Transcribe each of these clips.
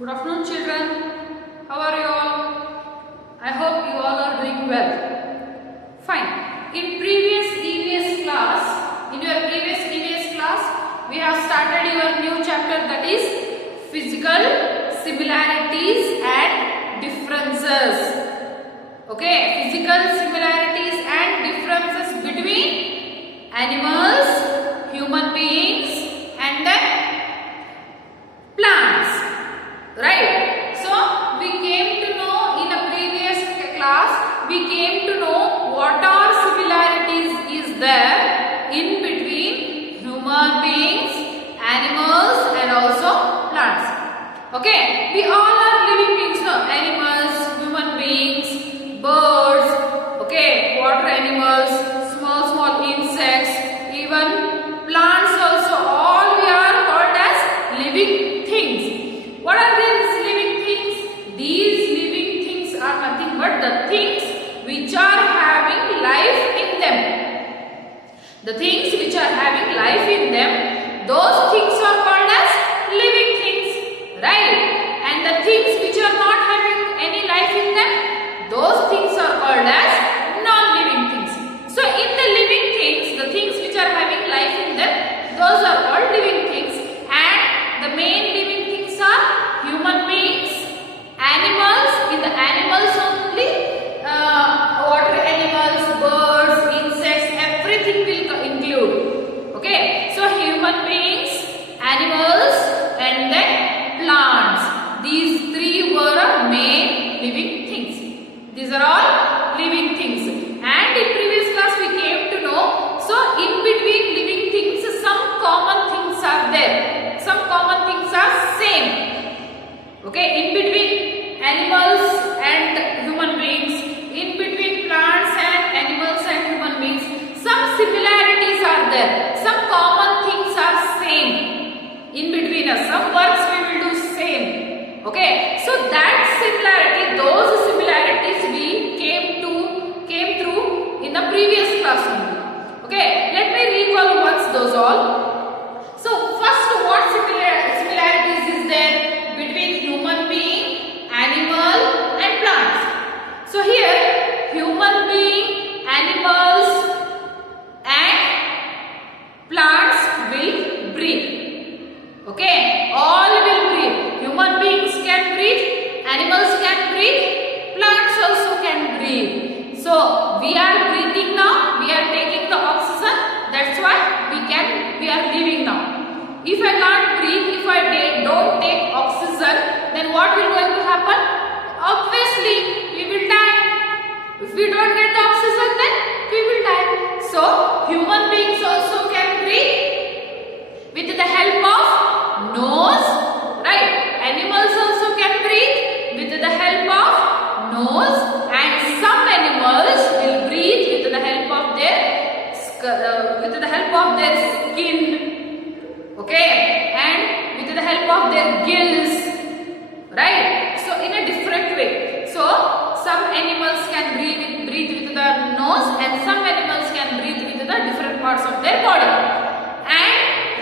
Good afternoon, children. How are you all? I hope you all are doing well. Fine. In your previous E.V.S class, we have started your new chapter, that is physical similarities and differences. Okay, physical similarities and differences between animals, human beings, and then plants. Right? So, we came to know in a previous class, we came to know what are similarities is there in between human beings, animals, and also plants. Okay? We all are living beings, no? Animals, human beings, birds, okay, water animals, small insects, even plants also, all we are called as living things. What are these living things? These living things are nothing but the things which are having life in them. The things which are having life in them, those things are called as living things, right? And the things which are not having any life in them, those things are called as non-living things. So in the living things, the things which are having life in them, those are called living things. And the main living things are human beings, animals, in the animals only, water animals, birds, insects, everything will include. Okay, so human beings, animals, and then plants. These three were main living things. These are all living things. And in previous class we came to know, so in between living things, some common things are there. Some common things are same. Okay, in between animals and human beings, in between plants and animals and human beings, some similarities are there. Some common things are same in between us. Some works we will do same. Okay, so that similarity, those similarities we came through in the previous class only. Okay, let me recall once those all. So first, what similarities is there between human being, animal, and plants? So here, human being, animals, and plants will breathe. Okay, all will breathe. Human beings can breathe, animals can breathe, plants also can breathe. So we are breathing now, we are taking the oxygen, that's why we are living now. If I can't breathe, if I don't take oxygen, then what will going to happen? Obviously, we will die. If we don't get the oxygen, then we will die. So, human beings also can breathe with the help of nose, right? Animals also can breathe with the help of nose, and some animals will breathe with the help of their skin, okay, and with the help of their gills, right? So in a different way. So some animals can breathe with the nose, and some animals can breathe with the different parts of their body. And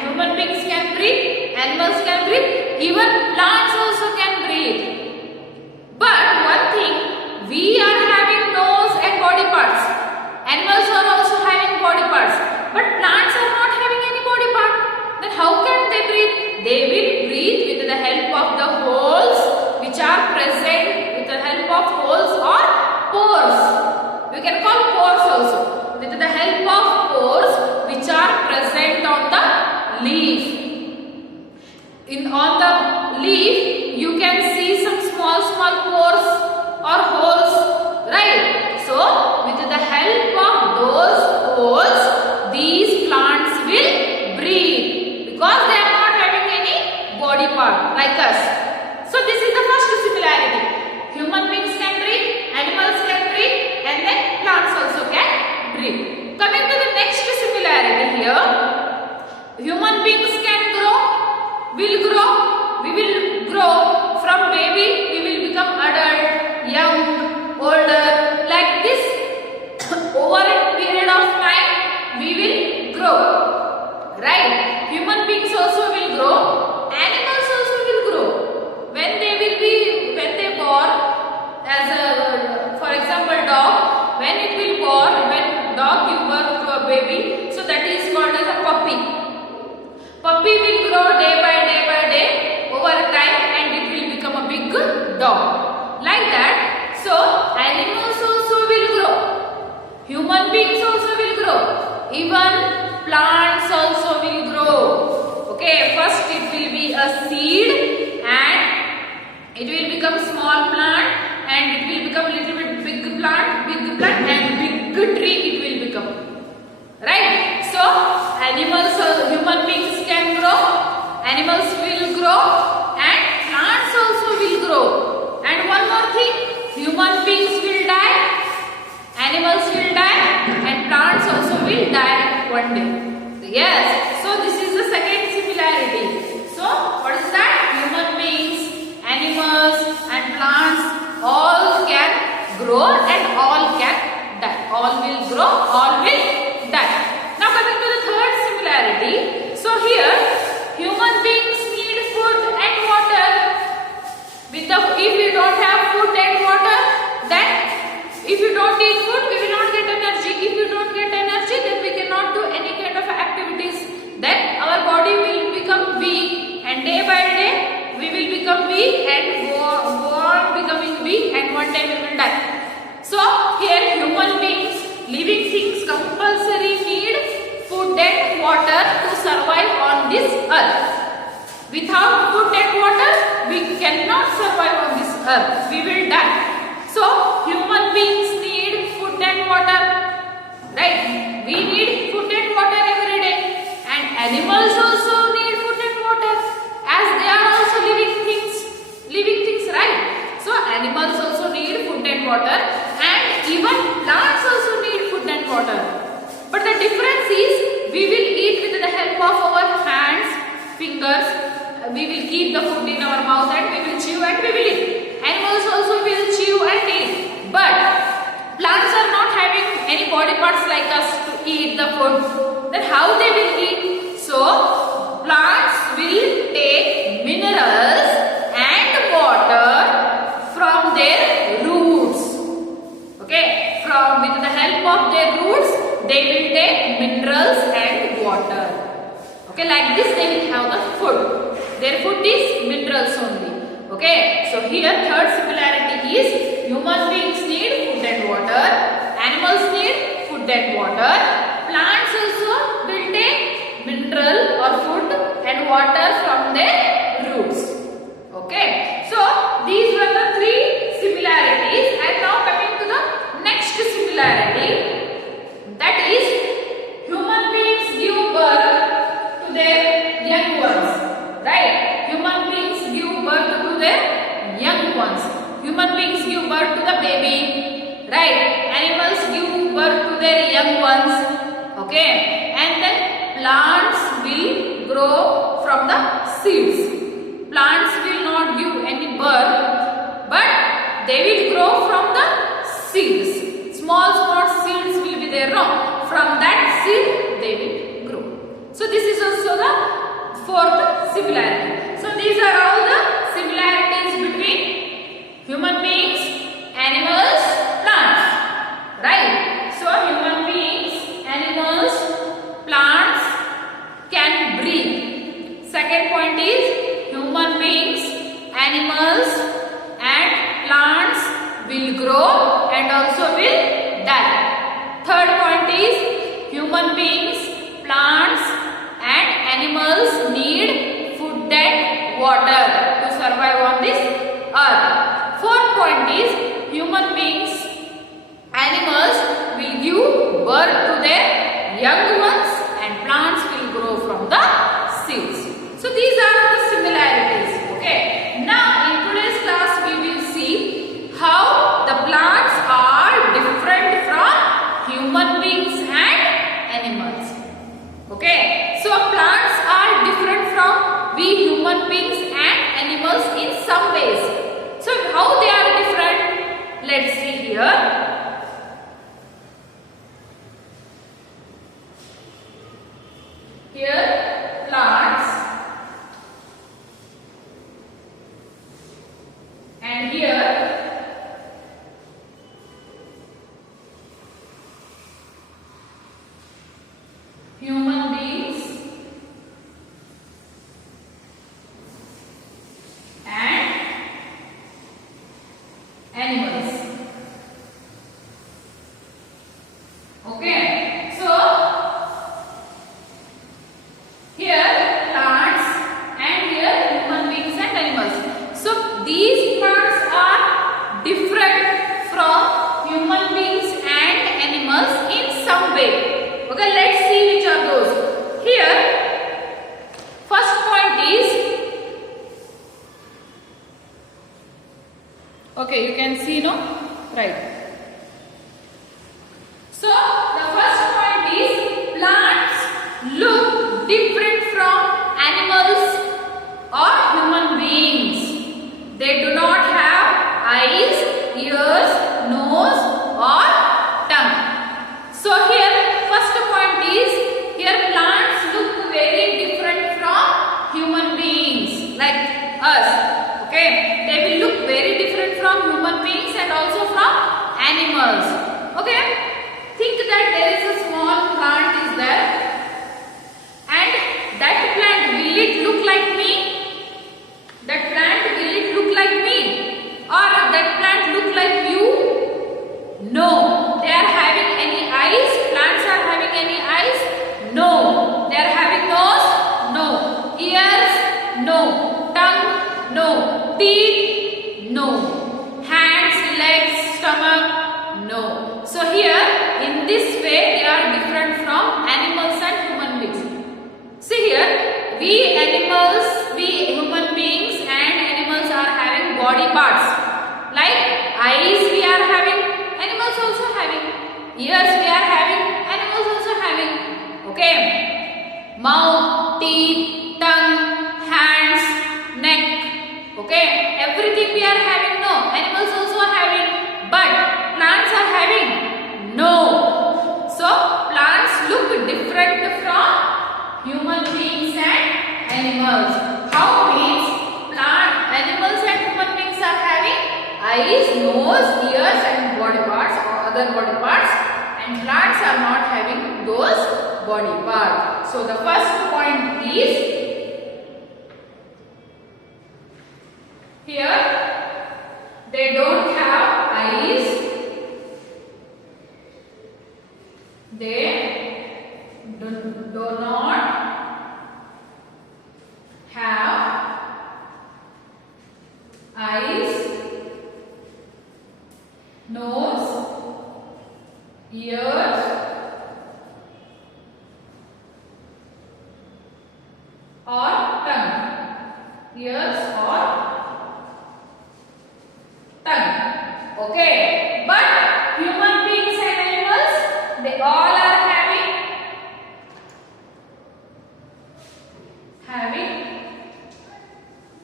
human beings can breathe, animals can breathe, even plants also can breathe. But one thing, we are having nose and body parts. Animals are also having body parts. But plants are not having any body part. Then how can they breathe? They will breathe with the help of the holes which are present, with the help of holes or pores. We can call pores also. With the help of pores which are present on the leaf. On the leaf, you can see some small pores or holes, right? So, with the help of those holes, these plants will breathe because they are not having any body part like us. So, this is the first similarity. Human beings can breathe, animals can breathe, and then plants also can breathe. Coming to the next similarity here, human beings can grow, will grow. We will grow from baby, we will become adult, young, older, like this. Over a period of time, we will grow, right? Human beings also will grow, animals also will grow. When they animals will die and plants also will die one day. Yes, so this is the second similarity. So what is that? Human beings, animals and plants all can grow and all can die. All will grow, all will die. Now coming to the third similarity. So here human beings need food and water. If we don't have food and water, then if you don't eat food, we will not get energy. If you don't get energy, then we cannot do any kind of activities. Then our body will become weak, and day by day we will become weak and go on becoming weak, and one day we will die. So here human beings, living things compulsory need food and water to survive on this earth. Without food and water, we cannot survive on this earth. We will die. So human beings need food and water, right? We need food and water every day, and animals also need food and water, as they are also living things, right? So animals also need food and water, and even plants also need food and water. But the difference is, we will eat with the help of our hands, fingers. We will keep the food in our mouth and we will chew and we will eat. Animals also will chew and eat. But plants are not having any body parts like us to eat the food. Then how they will eat? So plants will take minerals and water from their roots. Okay, with the help of their roots, they will take minerals and water. Okay, like this they will have the food. Their food is minerals only. Okay, so here third similarity is human beings need food and water, animals need food and water, plants also will take mineral or food and water from their roots. Okay, so these were the three similarities, and now coming to the next similarity, that is human beings give birth to their young ones. Right? Human beings give birth to their young ones. Human beings give birth to the baby. Right? Animals give birth to their young ones. Okay? And then plants will grow from the seeds. Plants will not give any birth, but they will grow from the seeds. Small seeds will be there. No? From that seed they will grow. So this is also the fourth similarity. So these are all the similarities between human beings, animals, plants. Right? So human beings, animals, plants can breathe. Second point is human beings, animals and plants will grow and also will die. Third point is human beings, plants and animals need food and water to survive on this earth. Fourth point is human beings, animals will give birth to their young ones and plants will grow from the seeds. So these are the similarities. Okay. Now in today's class we will see how the plants are different from human beings and animals. Okay, so plants are different from we human beings and animals in some ways. So how they are different? Let's see here. Here plants and here human beings and animals. Okay, so here plants and here human beings and animals. So these plants are different from human beings and animals in some way. Okay, let's see which are those. Here, first point is, okay, you can see, no? Right. us. Okay, they will look very different from human beings and also from animals. Okay, think that there is a small plant is there, and that plant, will it look like me? That plant, will it look like me? Or that plant look like you? No. They are having any eyes? Plants are having any eyes? No. They are having nose? No. Ears? No. Tongue? No. Teeth? No. Hands, legs, stomach? No. So here, in this way, they are different from animals and human beings. See here, we human beings and animals are having body parts. Like eyes we are having, animals also having. Ears we are having, animals also having. Okay. Mouth, teeth, tongue, hands, neck. Okay. Everything we are having. No. Animals also having. But plants are having? No. So plants look different from human beings and animals. How means animals and human beings are having eyes, nose, ears and body parts or other body parts, and plants are not having those body parts. So the first point is here they don't have eyes, they do not have eyes, nose, ears, or tongue. Ears or tongue. Okay. But human beings and animals, they all are having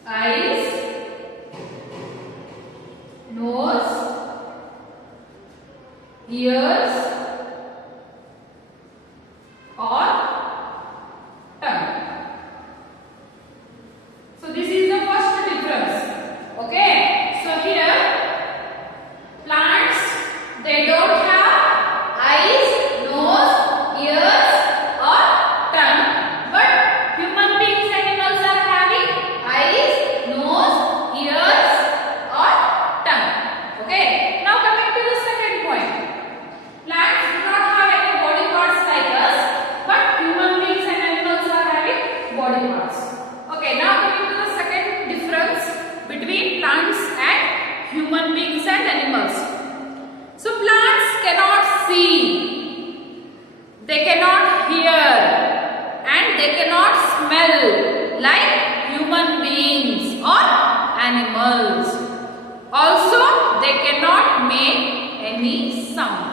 eyes, nose, ears or tongue. So this is the first difference. Okay. So here plants, they don't have eyes, nose, ears or tongue. But human beings, animals are having eyes, nose, ears or tongue. Okay. Now coming to the second point. Plants do not have any body parts like us, but human beings and animals are having body parts. Okay. Now coming to the second difference between plants and human beings and animals. So plants cannot see, they cannot hear, and they cannot smell like human beings or animals. Also, they cannot make any sound.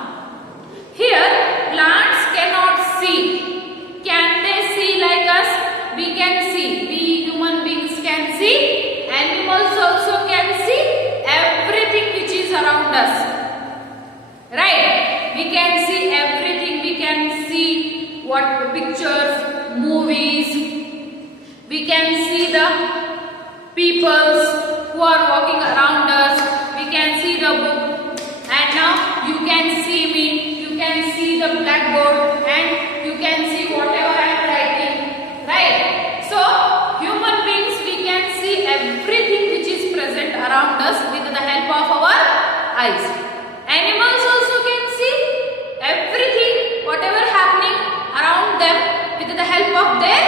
Here, plants cannot see. Can they see like us? We can see. We human beings can see. Animals also can see everything which is around us. Right? We can see everything. We can see what pictures, movies. We can see the peoples who are walking around us. We can see the book. And now you can see me. You can see the blackboard and you can see whatever I am writing. Right? So human beings, we can see everything which is present around us with the help of our eyes. Animals also can see everything, whatever happening around them with the help of their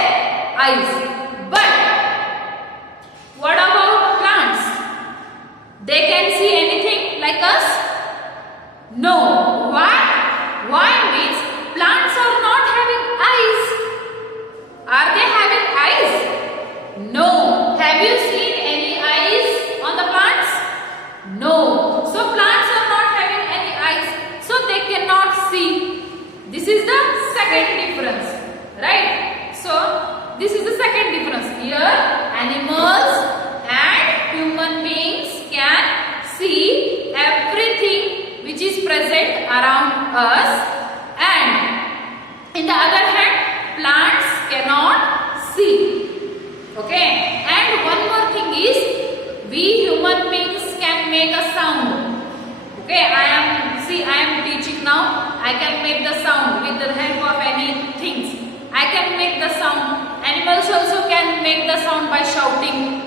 eyes. But what about plants? They can see anything like us? No. Why? Why means plants are not having eyes. Are they having eyes? No. Have you seen any eyes on the plants? No. So plants are not having any eyes. So they cannot see. This is the second difference. Right? So this is the second difference. Here animals and human beings can see everything which is present around us, and in the other hand plants cannot see. Okay. And one more thing is teaching now, I can make the sound with the help of any things. I can make the sound. Animals also can make the sound by shouting,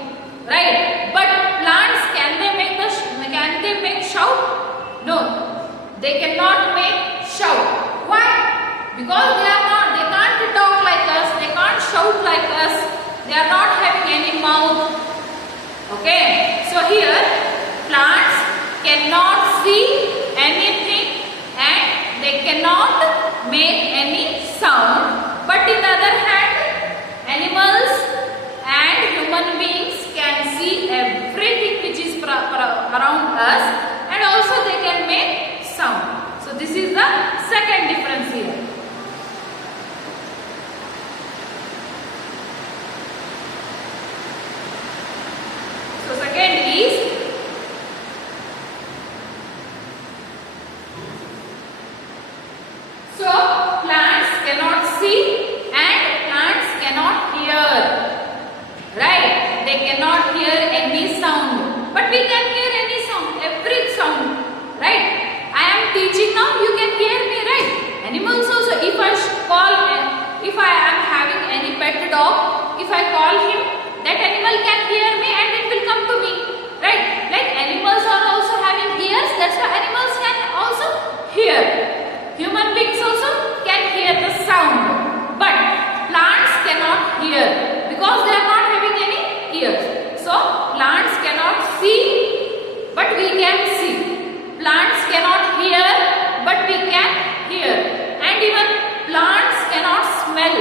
right? But plants, can they make shout? No, they cannot make shout. Why? Because they can't talk like us, they can't shout like us, they are not having any mouth. Okay, so here plants cannot see anything and they cannot make any sound. But in the other hand, animals and human beings can see everything which is around us, and also they can make sound. So this is the second difference here. So second is plants cannot see and plants cannot hear, right? They cannot hear any sound, but we can hear any sound, every sound, right? I am teaching now, you can hear me, right? Animals also, if I am having any pet dog, if I call him, that animal can hear me and it will come to me, right? Like animals are also having ears, that's why animals can also hear. Human beings also can hear the sound, but plants cannot hear because they are not having any ears. So plants cannot see, but we can see. Plants cannot hear, but we can hear. And even plants cannot smell.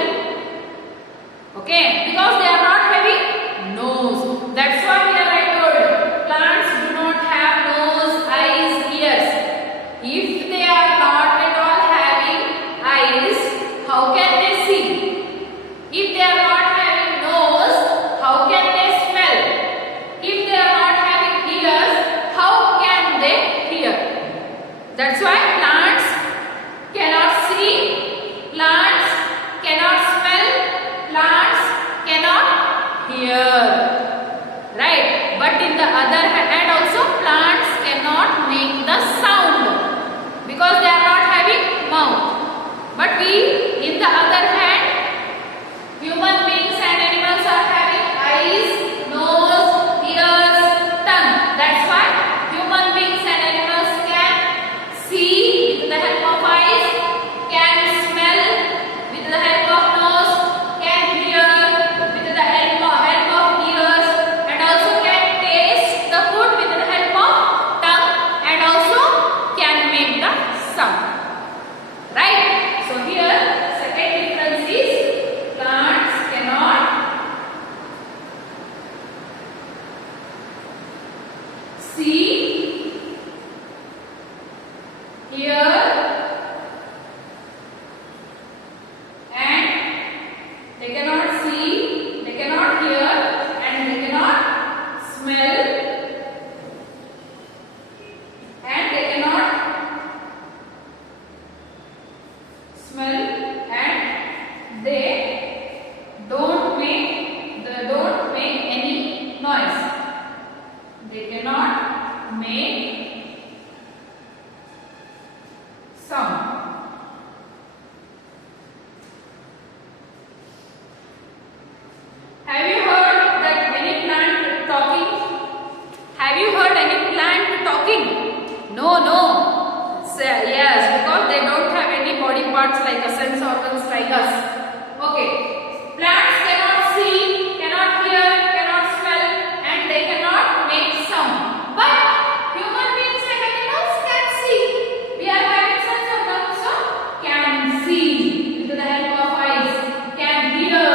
Okay, because they are not having nose. That's why here I told plants do not have nose, eyes, ears. If they are not at all having eyes, how can they see? If they are not having nose, how can they smell? If they are not having ears, how can they hear? That's why plants cannot see, plants cannot smell, plants cannot hear, right? But in the other hand also plants cannot make the sound because they are not having mouth. But we, in the other hand, human beings and animals are having eyes, nose, ears, tongue. That's why human beings and animals can see with the help of eyes, can smell with the help of nose, can hear with the help of ears, and also can taste the food with the help of tongue, and also can make the sound. Right? So here second difference is plants cannot see, hear, and they cannot see, they cannot hear, and they cannot smell, and they cannot smell, and they don't make any noise. They cannot make sound. Have you heard that any plant talking? Have you heard any plant talking? No. Yes, because they don't have any body parts like us, sense organs like us. Okay. Plants cannot see, cannot hear, cannot smell, and they cannot make sound. But human beings and animals can see. We are having sense organs, so can see with the help of eyes, can hear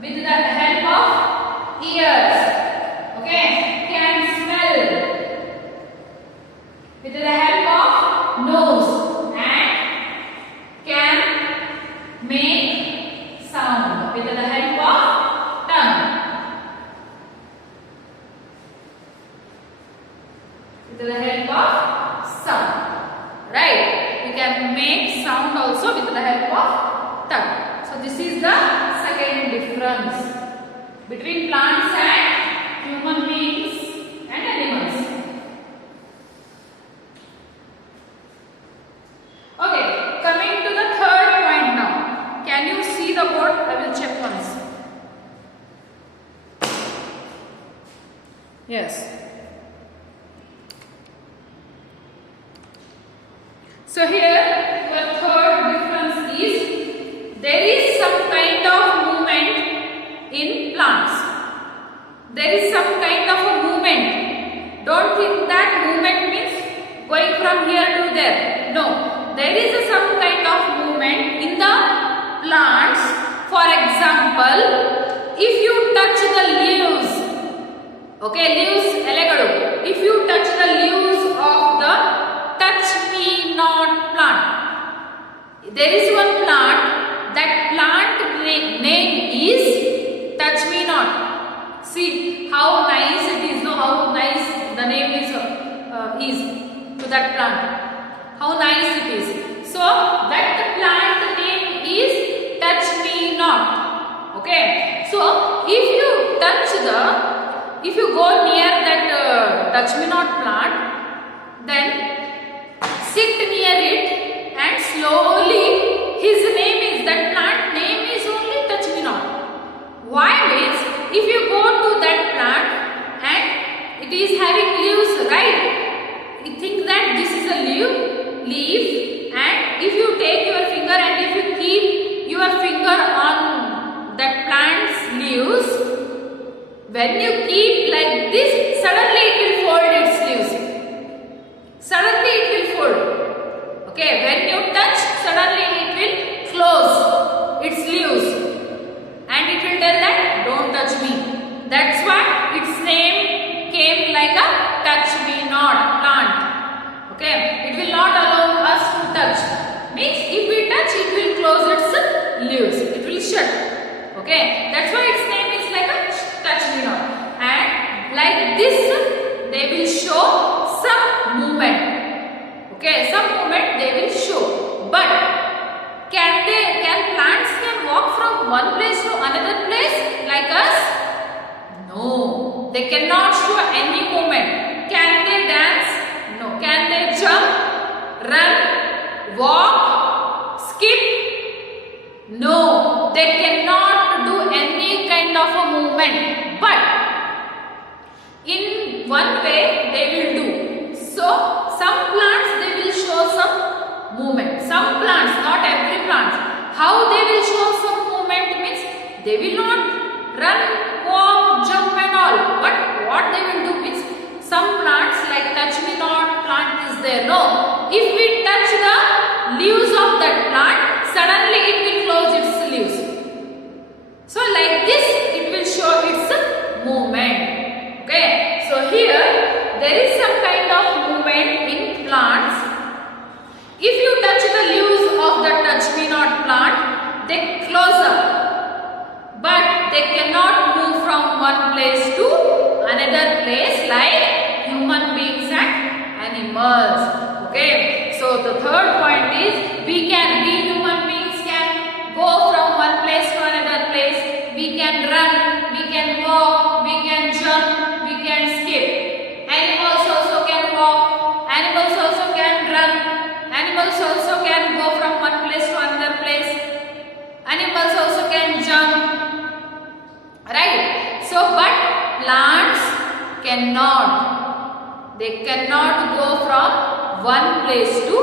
with the help of ears. Okay, can smell with the help of nose, and can make sound with the help of tongue. With the help of sound. Right? We can make sound also with the help of tongue. So this is the second difference between plants and human beings and animals. Yes. So here your third difference is there is some kind of movement in plants. There is some kind of a movement. Don't think that movement means going from here to there. No, there is some kind of movement in the plants. For example, if you touch the leaves, okay, leaves elegadu. If you touch the leaves of the touch me not plant, there is one plant. That plant name is touch me not. See how nice it is. No, how nice the name is to that plant. How nice it is. So that plant name is touch me not. Okay. So if you go near that touch me not plant, then sit near it and slowly his name is, that plant name is only touch me not. Why means if you go to that plant and it is having leaves, right? You think that this is a leaf, and if you take your finger and if you keep your finger on that plant's leaves, when you keep like this, suddenly it will fold its leaves. Suddenly it will fold. Okay, when you touch, suddenly it will close its leaves and it will tell that don't touch me. That's why its name came like a touch me not plant. Okay, it will not allow us to touch. Means if we touch, it will close its leaves. It will shut. Okay, that's why its name is like a touch me not. And like this, they will show some movement. Okay, some movement they will show. But can plants walk from one place to another place like us? No, they cannot show any movement. Can they dance? No. Can they jump, run, walk, skip? No, they cannot do any kind of a movement. But in one way they will do. So some plants they will show some movement. Some plants, not every plant. How they will show some movement means they will not run, walk, jump and all. But what they will do means some plants like touch me not plant is there. No, if we touch the leaves of that plant, suddenly it will close its leaves. So like this it will show its movement. Okay, so here there is some kind of movement in plants. If you touch the leaves of the touch me not plant, they close up, but they cannot move from one place to another place like human beings and animals. Okay, so the third point is we human beings can go from one place to another place. We can run, we can walk, we can jump, we can skip. Animals also can walk, animals also can run, animals also can go from one place to another place. Animals also can jump, right? So but plants cannot. They cannot go from one place to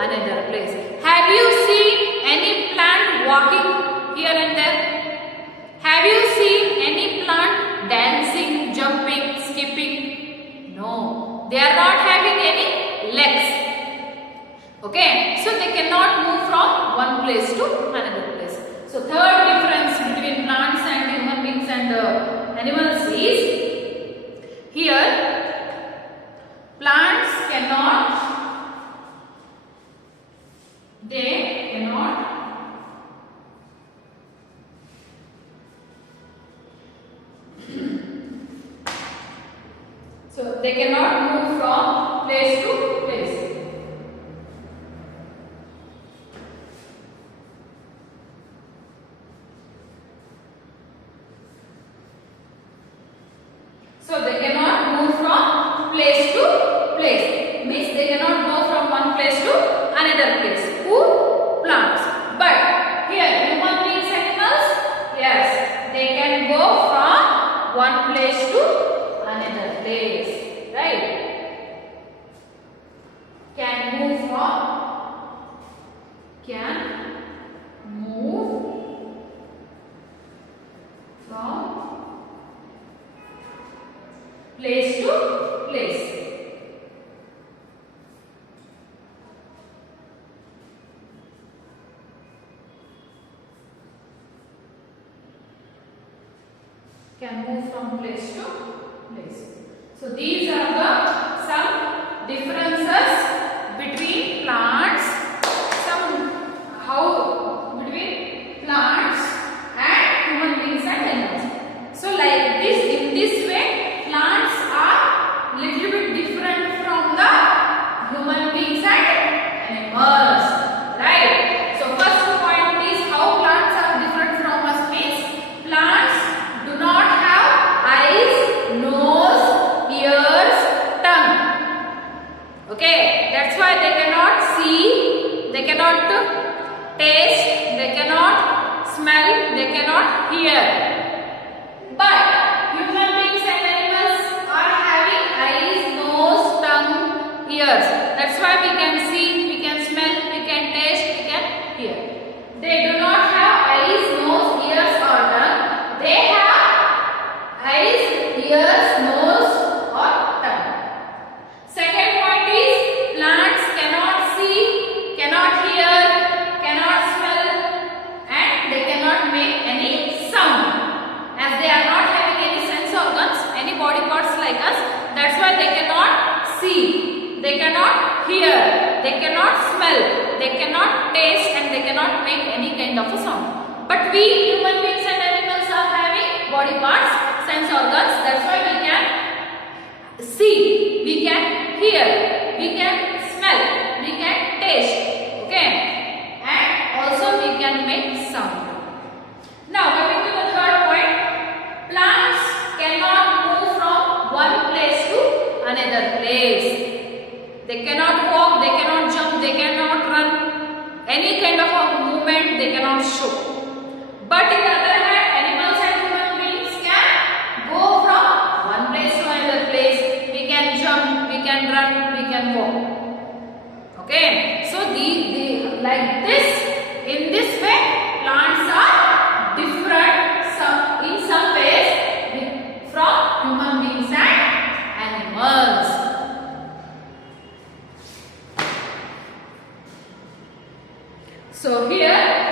another place. Have you seen any plant walking here and there? Have you seen any plant dancing, jumping, skipping? No, they are not having any legs. Okay, so they cannot move from one place to another place. So third difference between plants and human beings and animals is here plants cannot, they cannot so they cannot move from place to place. So they cannot move from place to place. Means they cannot go from one place to another place. Who? Plants. But here human beings, animals, yes, they can go from one place to another. another place. Right? Can move from place to place. Can move from place to place. So these are the some differences between plants, between plants and human beings and animals. So like this, in this way, plants are little bit different from the human beings and animals, right? So first point is how plants are different from us means plants do not have eyes, nose, ears, tongue. Okay, that's why they cannot see, they cannot taste, they cannot smell, they cannot hear. But human beings and animals are having eyes, nose, tongue, ears. That's why we can see, we can smell, we can taste, we can hear. They do not have eyes, nose, ears or tongue. They have eyes, ears, nose or tongue. Second point is plants cannot see, cannot hear, cannot smell and they cannot make any sound. As they are not having any sense organs, any body parts like us, that's why they cannot see, they cannot hear, they cannot smell, they cannot taste and they cannot make any kind of a sound. But we human beings and animals are having body parts, sense organs, that's why we can see, we can hear, we can smell, we can taste, okay, and also we can make sound. Now coming to the third point, plants cannot move from one place to another place. They cannot walk, they cannot jump, they cannot run, any kind of a movement they cannot show. But in the other hand, animals and human beings can go from one place to another place. We can jump, we can run, we can walk. Okay, so like this, in this way, plants are different in some ways from human beings and animals. So here